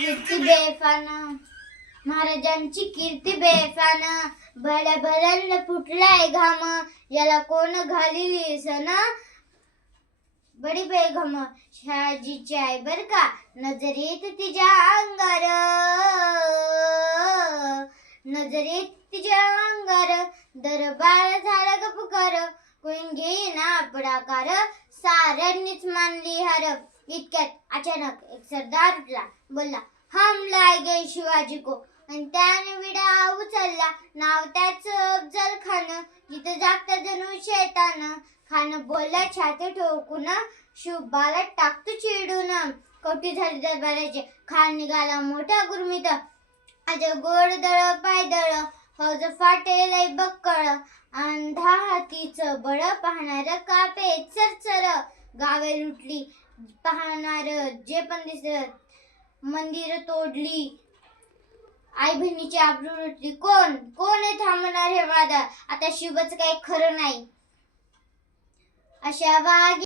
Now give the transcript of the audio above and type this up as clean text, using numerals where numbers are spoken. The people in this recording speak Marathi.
कीर्ती बेफान, महाराजांची कीर्ती बेफान, भल्या भल्यांना फुटलाय घाम, याला कोण घालील सन बडी बेगम. शहाजीची आई बर का, नजरेत तिच्या अंगार, नजरेत तिच्या अंगार, दरबार झाला गपकार, कोण घेईना पुढाकार, साऱ्यांनीच मानली हार. इतक्यात अचानक एक सरदार उठला, बोलला, हम लाएंगे शिवाजी को. आणि त्याने विडा उचलला, नाव त्याचं अफजल खान. जिथं जागता जणू शैतान, खान बोलला छाती ठोकून, शुभाला टाकतो चिडून. कवटी झाली दरबाराची, खान निघाला मोठा गुरमीत. आज गोड दळ पायदळ, हौज फाटेल बक्कळ, अंधा हातीचं बळ, पाहणार कापे चरचर. गावे लुटली पाहणार जे पण दिसत, मंदिर तोडली, आई बहिणीची आबरू लुटली. कोण कोण आहे थांबणार हे वादळ, आता शिवच काही खरं नाही. अशा वाघ